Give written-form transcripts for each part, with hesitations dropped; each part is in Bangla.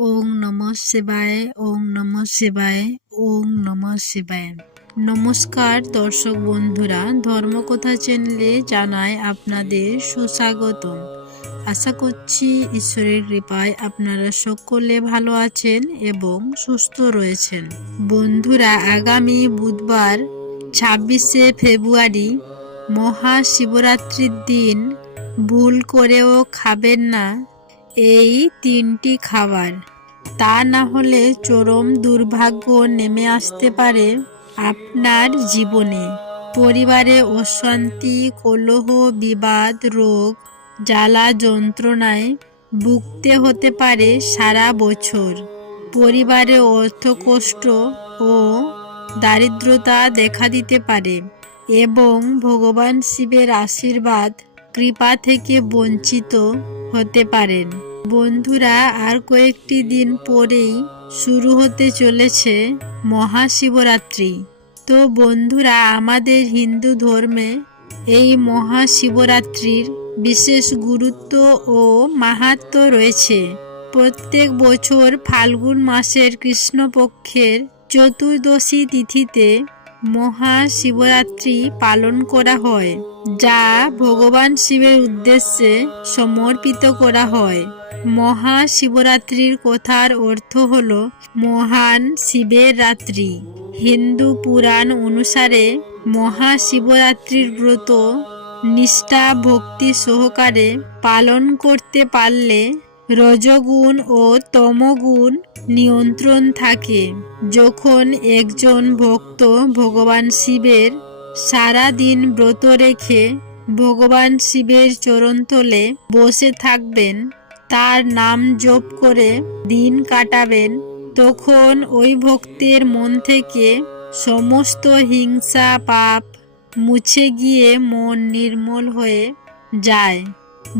ওং নমঃ শিবায়, ওং নমঃ শিবায়, ওং নমঃ শিবায়। নমস্কার দর্শক বন্ধুরা, ধর্মকথা চ্যানেলে জানাই আপনাদের সুস্বাগতম। আশা করছি ঈশ্বরের কৃপায় আপনারা সকলে ভালো আছেন এবং সুস্থ রয়েছেন। বন্ধুরা, আগামী বুধবার 26শে ফেব্রুয়ারি মহাশিবরাত্রির দিন ভুল করেও খাবেন না এই 3টি খাবার। তা না হলে চরম দুর্ভাগ্য নেমে আসতে পারে আপনার জীবনে। পরিবারে অশান্তি, কলহ, বিবাদ, রোগ, জ্বালা যন্ত্রণায় ভুগতে হতে পারে সারা বছর। পরিবারে অর্থকষ্ট ও দারিদ্রতা দেখা দিতে পারে এবং ভগবান শিবের আশীর্বাদ কৃপা থেকে বঞ্চিত হতে পারেন। বন্ধুরা, আর কয়েকটি দিন পরেই শুরু হতে চলেছে মহাশিবরাত্রি। তো বন্ধুরা, আমাদের হিন্দু ধর্মে এই মহাশিবরাত্রির বিশেষ গুরুত্ব ও মাহাত্ম্য রয়েছে। প্রত্যেক বছর ফাল্গুন মাসের কৃষ্ণপক্ষের চতুর্দশী তিথিতে মহাশিবরাত্রি পালন করা হয়, যা ভগবান শিবের উদ্দেশ্যে সমর্পিত করা হয়। মহাশিবরাত্রির কথার অর্থ হল মহান শিবের রাত্রি। হিন্দু পুরাণ অনুসারে মহাশিবরাত্রির ব্রত নিষ্ঠা ভক্তি সহকারে পালন করতে পারলে রজগুণ ও তমগুণ নিয়ন্ত্রণ থাকে। যখন একজন ভক্ত ভগবান শিবের সারা দিন ব্রত রেখে ভগবান শিবের চরণতলে বসে থাকবেন, তার নাম জপ করে দিন কাটাবেন, তখন ওই ভক্তের মন থেকে সমস্ত হিংসা পাপ মুছে গিয়ে মন নির্মল হয়ে যায়।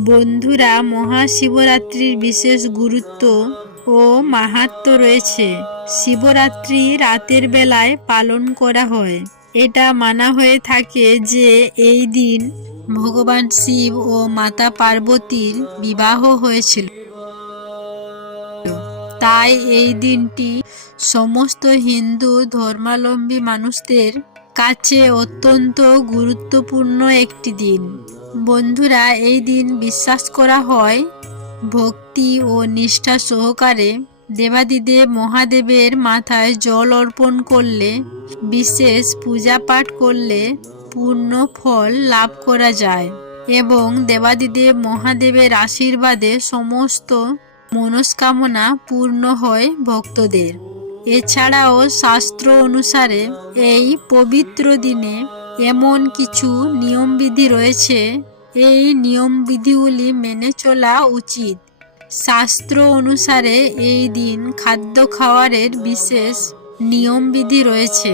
বন্ধুরা, মহাশিবরাত্রির বিশেষ গুরুত্ব ও মাহাত্ম্য রয়েছে। শিবরাত্রি রাতের বেলায় পালন করা হয়। এটা মানা হয়ে থাকে যে এই দিন ভগবান শিব ও মাতা পার্বতীর বিবাহ হয়েছিল। তাই এই দিনটি সমস্ত হিন্দু ধর্মাবলম্বী মানুষদের কাছে অত্যন্ত গুরুত্বপূর্ণ একটি দিন। বন্ধুরা, এই দিন বিশ্বাস করা হয় ভক্তি ও নিষ্ঠা সহকারে দেবাদিদেব মহাদেবের মাথায় জল অর্পণ করলে, বিশেষ পূজা পাঠ করলে পূর্ণ ফল লাভ করা যায় এবং দেবাদিদেব মহাদেবের আশীর্বাদে সমস্ত মনস্কামনা পূর্ণ হয় ভক্তদের। এছাড়াও শাস্ত্র অনুসারে এই পবিত্র দিনে এমন কিছু নিয়মবিধি রয়েছে, এই নিয়মবিধিগুলি মেনে চলা উচিত। শাস্ত্র অনুসারে এই দিন খাদ্য খাওয়ারের বিশেষ নিয়মবিধি রয়েছে,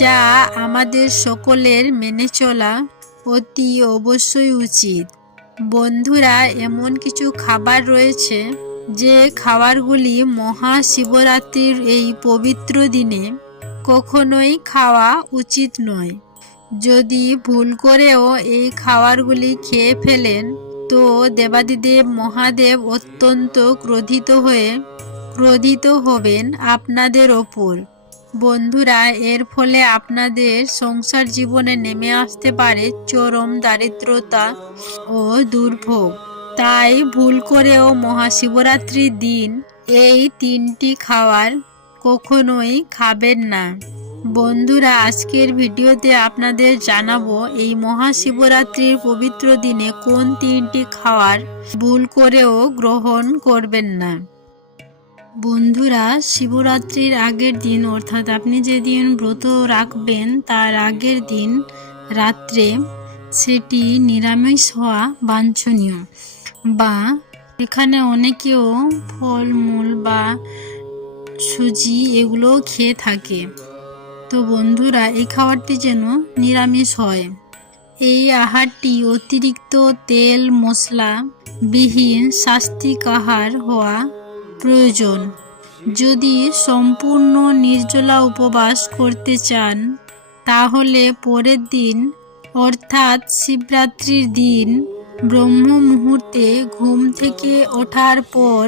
যা আমাদের সকলের মেনে চলা অতি অবশ্যই উচিত। বন্ধুরা, এমন কিছু খাবার রয়েছে যে খাবারগুলি মহাশিবরাত্রির এই পবিত্র দিনে কখনোই খাওয়া উচিত নয়। যদি ভুল করেও এই খাবারগুলি খেয়ে ফেলেন তো দেবাদিদেব মহাদেব অত্যন্ত ক্রোধিত হবেন আপনাদের ওপর। বন্ধুরা, এর ফলে আপনাদের সংসার জীবনে নেমে আসতে পারে চরম দারিদ্রতা ও দুর্ভোগ। তাই ভুল করেও মহাশিবরাত্রির দিন এই 3টি খাবার কখনোই খাবেন না। বন্ধুরা, আজকের ভিডিওতে আপনাদের জানাবো এই মহাশিবরাত্রির পবিত্র দিনে কোন 3টি খাবার ভুল করেও গ্রহণ করবেন না। বন্ধুরা, শিবরাত্রির আগের দিন অর্থাৎ আপনি যেদিন ব্রত রাখবেন তার আগের দিন রাত্রে সেটি নিরামিষ হওয়া বাঞ্ছনীয়, বা এখানে অনেকেও ফলমূল বা সুজি এগুলো খেয়ে থাকে। তো বন্ধুরা, এই খাবারটি যেন নিরামিষ হয়। এই আহারটি অতিরিক্ত তেল মশলা বিহীন সাত্ত্বিক আহার হওয়া প্রয়োজন। যদি সম্পূর্ণ নির্জলা উপবাস করতে চান, তাহলে পরের দিন অর্থাৎ শিবরাত্রির দিন ব্রহ্ম মুহূর্তে ঘুম থেকে ওঠার পর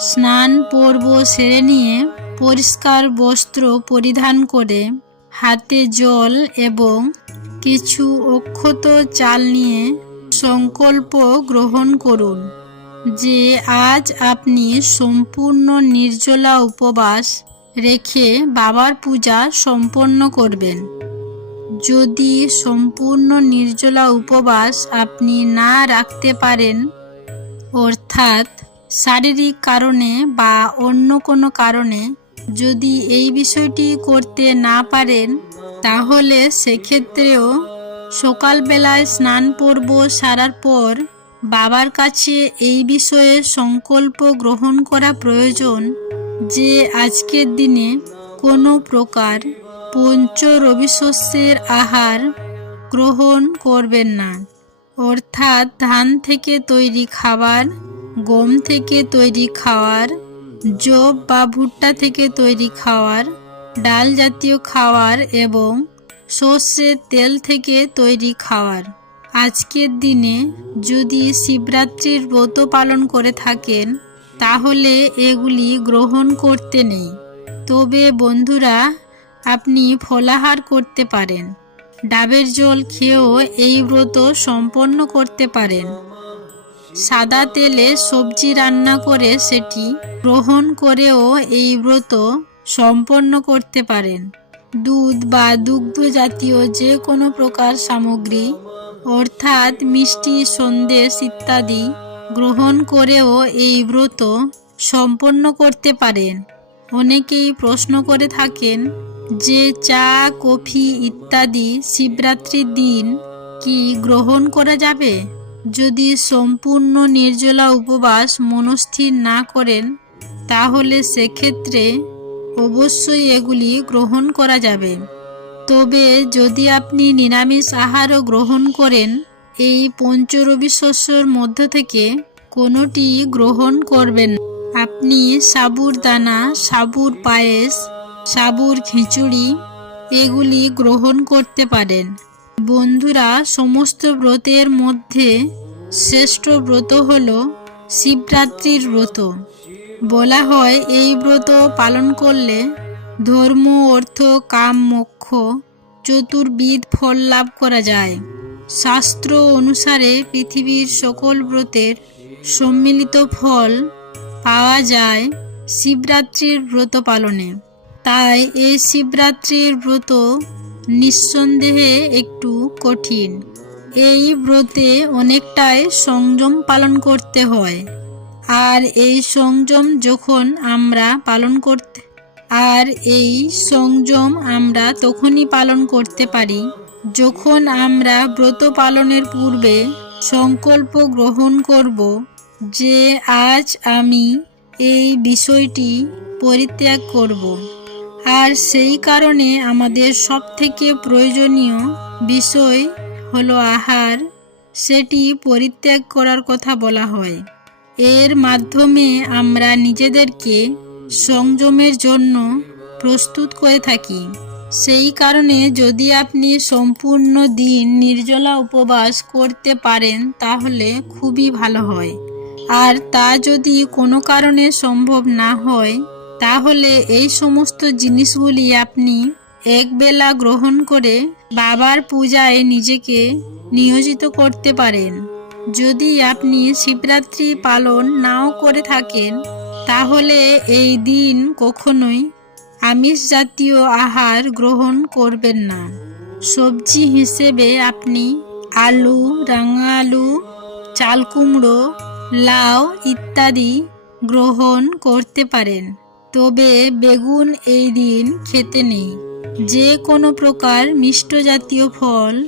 স্নান পর্ব সেরে নিয়ে পরিষ্কার বস্ত্র পরিধান করে হাতে জল এবং কিছু অক্ষত চাল নিয়ে সংকল্প গ্রহণ করুন যে আজ আপনি সম্পূর্ণ নির্জলা উপবাস রেখে বাবার পূজা সম্পন্ন করবেন। যদি সম্পূর্ণ নির্জলা উপবাস আপনি না রাখতে পারেন, অর্থাৎ শারীরিক কারণে বা অন্য কোনো কারণে যদি এই বিষয়টি করতে না পারেন, তাহলে সেক্ষেত্রেও সকালবেলায় স্নান পর্ব সারার পর বাবার কাছে এই বিষয়ে সংকল্প গ্রহণ করা প্রয়োজন যে আজকের দিনে কোনো প্রকার পঞ্চ রবিশস্যের আহার গ্রহণ করবেন না, অর্থাৎ ধান থেকে তৈরি খাবার, গম থেকে তৈরি খাবার, যব বা ভুট্টা থেকে তৈরি খাবার, ডাল জাতীয় খাবার এবং সর্ষের তেল থেকে তৈরি খাবার। আজকের দিনে যদি শিবরাত্রির ব্রত পালন করে থাকেন, তাহলে এগুলি গ্রহণ করতে নেই। তবে বন্ধুরা, আপনি ফলাহার করতে পারেন। ডাবের জল খেয়েও এই ব্রত সম্পন্ন করতে পারেন। সাদা তেলে সবজি রান্না করে সেটি গ্রহণ করেও এই ব্রত সম্পন্ন করতে পারেন। দুধ বা দুগ্ধ জাতীয় যে কোনো প্রকার সামগ্রী, অর্থাৎ মিষ্টি, সন্দেশ ইত্যাদি গ্রহণ করেও এই ব্রত সম্পন্ন করতে পারেন। অনেকেই প্রশ্ন করে থাকেন যে চা, কফি ইত্যাদি শিবরাত্রির দিন কি গ্রহণ করা যাবে? যদি সম্পূর্ণ নির্জলা উপবাস মনস্থির না করেন, তাহলে সেক্ষেত্রে অবশ্যই এগুলি গ্রহণ করা যাবে। তবে যদি আপনি নিরামিষ আহারও গ্রহণ করেন, এই পঞ্চরবি শস্যর মধ্য থেকে কোনোটি গ্রহণ করবেন না। আপনি সাবুর দানা, সাবুর পায়েস, সাবুর খিচুড়ি এগুলি গ্রহণ করতে পারেন। বন্ধুরা, সমস্ত ব্রতের মধ্যে শ্রেষ্ঠ ব্রত হল শিবরাত্রির ব্রত। বলা হয় এই ব্রত পালন করলে ধর্ম, অর্থ, কাম, মোক্ষ চতুর্বিধ ফল লাভ করা যায়। শাস্ত্র অনুসারে পৃথিবীর সকল ব্রতের সম্মিলিত ফল পাওয়া যায় শিবরাত্রির ব্রত পালনে। তাই এই শিবরাত্রির ব্রত নিঃসন্দেহে একটু কঠিন। এই ব্রতে অনেকটাই সংযম পালন করতে হয়। আর এই সংযম যখন আমরা তখনই পালন করতে পারি যখন আমরা ব্রত পালনের পূর্বে সংকল্প গ্রহণ করব যে আজ আমি এই বিষয়টি পরিত্যাগ করব। আর সেই কারণে আমাদের সবথেকে প্রয়োজনীয় বিষয় হলো আহার, সেটি পরিত্যাগ করার কথা বলা হয়। এর মাধ্যমে আমরা নিজেদেরকে সংযমের জন্য প্রস্তুত করে থাকি। সেই কারণে যদি আপনি সম্পূর্ণ দিন নির্জলা উপবাস করতে পারেন, তাহলে খুবই ভালো হয়। আর তা যদি কোনো কারণে সম্ভব না হয়, তাহলে এই সমস্ত জিনিসগুলি আপনি একবেলা গ্রহণ করে বাবার পূজায় নিজেকে নিয়োজিত করতে পারেন। যদি আপনি শিবরাত্রি পালন নাও করে থাকেন, তাহলে এই দিন কখনোই আমিষ জাতীয় আহার গ্রহণ করবেন না। সবজি হিসেবে আপনি আলু, রাঙা আলু, চাল কুমড়ো, লাউ ইত্যাদি গ্রহণ করতে পারেন। তবে বেগুন এই দিন খেতে নেই। যে কোনো প্রকার মিষ্ট জাতীয় ফল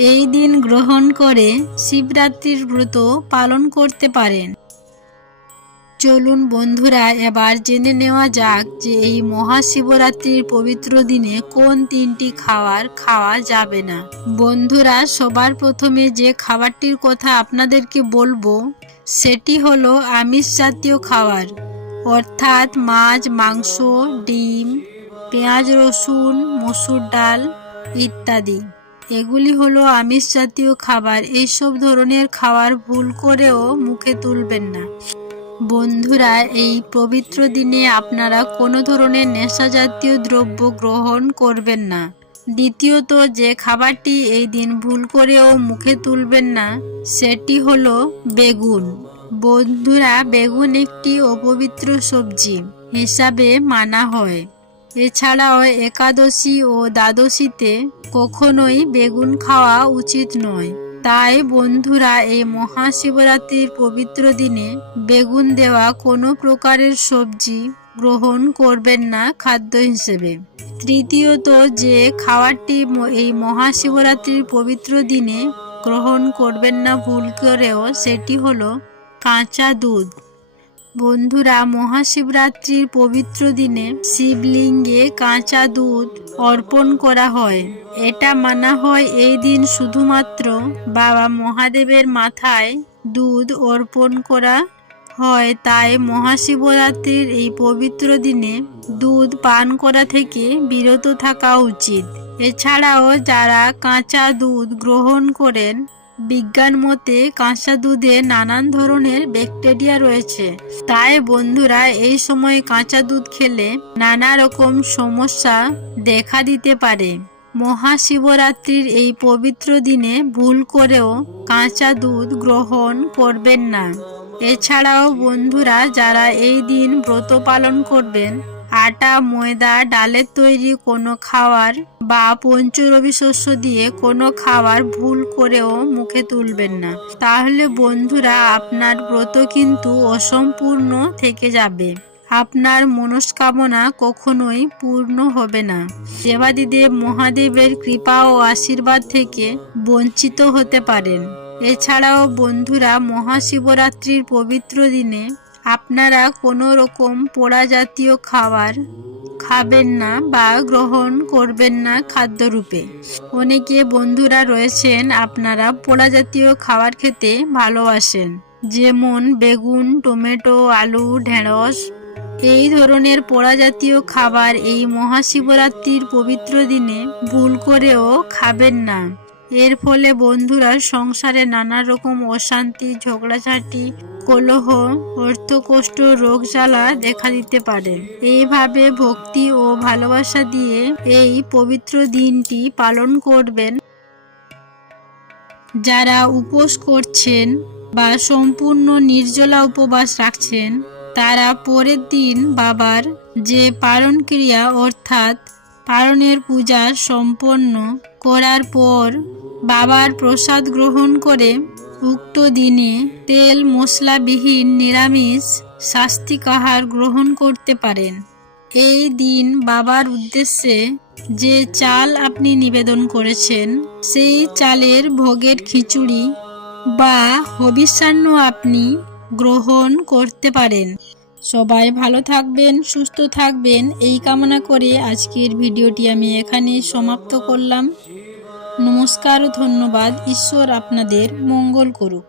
এই দিন গ্রহণ করে শিবরাত্রির ব্রত পালন করতে পারেন। চলুন বন্ধুরা, এবার জেনে নেওয়া যাক যে এই মহাশিবরাত্রির পবিত্র দিনে কোন তিনটি খাবার খাওয়া যাবে না। বন্ধুরা, সবার প্রথমে যে খাবারটির কথা আপনাদেরকে বলবো সেটি হলো আমিষ জাতীয় খাবার, অর্থাৎ মাছ, মাংস, ডিম, পেঁয়াজ, রসুন, মসুর ডাল ইত্যাদি। এগুলি হলো আমিষ জাতীয় খাবার। এইসব ধরনের খাবার ভুল করেও মুখে তুলবেন না। বন্ধুরা, এই পবিত্র দিনে আপনারা কোনো ধরনের নেশাজাতীয় দ্রব্য গ্রহণ করবেন না। দ্বিতীয়ত, যে খাবারটি এই দিন ভুল করেও মুখে তুলবেন না সেটি হলো বেগুন। বন্ধুরা, বেগুন একটি অপবিত্র সবজি হিসাবে মানা হয়। এছাড়াও একাদশী ও দ্বাদশীতে কখনোই বেগুন খাওয়া উচিত নয়। তাই বন্ধুরা, এই মহাশিবরাত্রির পবিত্র দিনে বেগুন দেওয়া কোনো প্রকারের সবজি গ্রহণ করবেন না খাদ্য হিসেবে। তৃতীয়ত, যে খাবারটি এই মহাশিবরাত্রির পবিত্র দিনে গ্রহণ করবেন না ভুল করেও সেটি হলো কাঁচা দুধ। বন্ধুরা, মহাশিবরাত্রির পবিত্র দিনে শিবলিঙ্গে কাঁচা দুধ অর্পণ করা হয়। এটা মানা হয় এই দিন শুধুমাত্র বাবা মহাদেবের মাথায় দুধ অর্পণ করা হয়। তাই মহাশিবরাত্রির এই পবিত্র দিনে দুধ পান করা থেকে বিরত থাকা উচিত। এছাড়াও যারা কাঁচা দুধ গ্রহণ করেন, বিজ্ঞান মতে কাঁচা দুধে নানান ধরনের ব্যাকটেরিয়া রয়েছে। তাই বন্ধুরা, এই সময় কাঁচা দুধ খেলে নানা রকম সমস্যা দেখা দিতে পারে। মহাশিবরাত্রির এই পবিত্র দিনে ভুল করেও কাঁচা দুধ গ্রহণ করবেন না। এছাড়াও বন্ধুরা, যারা এই দিন ব্রত পালন করবেন, আটা, ময়দা, ডালের তৈরি কোনো খাবার বা পঞ্চরবি শস্য দিয়ে কোনো খাবার ভুল করেও মুখে তুলবেন না। তাহলে বন্ধুরা, আপনার ব্রত কিন্তু অসম্পূর্ণ থেকে যাবে। আপনার মনস্কামনা কখনোই পূর্ণ হবে না। দেবাদিদেব মহাদেবের কৃপা ও আশীর্বাদ থেকে বঞ্চিত হতে পারেন। এছাড়াও বন্ধুরা, মহাশিবরাত্রির পবিত্র দিনে আপনারা কোনো রকম পোড়া জাতীয় খাবার খাবেন না বা গ্রহণ করবেন না খাদ্যরূপে। অনেকে বন্ধুরা রয়েছেন আপনারা পোড়া জাতীয় খাবার খেতে ভালোবাসেন, যেমন বেগুন, টমেটো, আলু, ঢেঁড়স। এই ধরনের পোড়া জাতীয় খাবার এই মহাশিবরাত্রির পবিত্র দিনে ভুল করেও খাবেন না। এর ফলে বন্ধুরা সংসারে নানা রকম অশান্তি, ঝগড়াঝাঁটি, কলহ, অর্থকষ্ট, রোগ জ্বালা দেখা দিতে পারে। এইভাবে ভক্তি ও ভালোবাসা দিয়ে এই পবিত্র দিনটি পালন করবেন। যারা উপোস করছেন বা সম্পূর্ণ নির্জলা উপবাস রাখছেন, তারা পরের দিন বাবার যে পারণ ক্রিয়া অর্থাৎ পারণের পূজা সম্পন্ন করার পর বাবার প্রসাদ গ্রহণ করে উক্ত দিনে তেল মশলাবিহীন নিরামিষ সাত্ত্বিক আহার গ্রহণ করতে পারেন। এই দিন বাবার উদ্দেশ্যে যে চাল আপনি নিবেদন করেছেন, সেই চালের ভোগের খিচুড়ি বা হবিষ্যান্ন আপনি গ্রহণ করতে পারেন। সবাই ভালো থাকবেন, সুস্থ থাকবেন এই কামনা করে আজকের ভিডিওটি আমি এখানে সমাপ্ত করলাম। নমস্কার ও ধন্যবাদ। ঈশ্বর আপনাদের মঙ্গল করুক।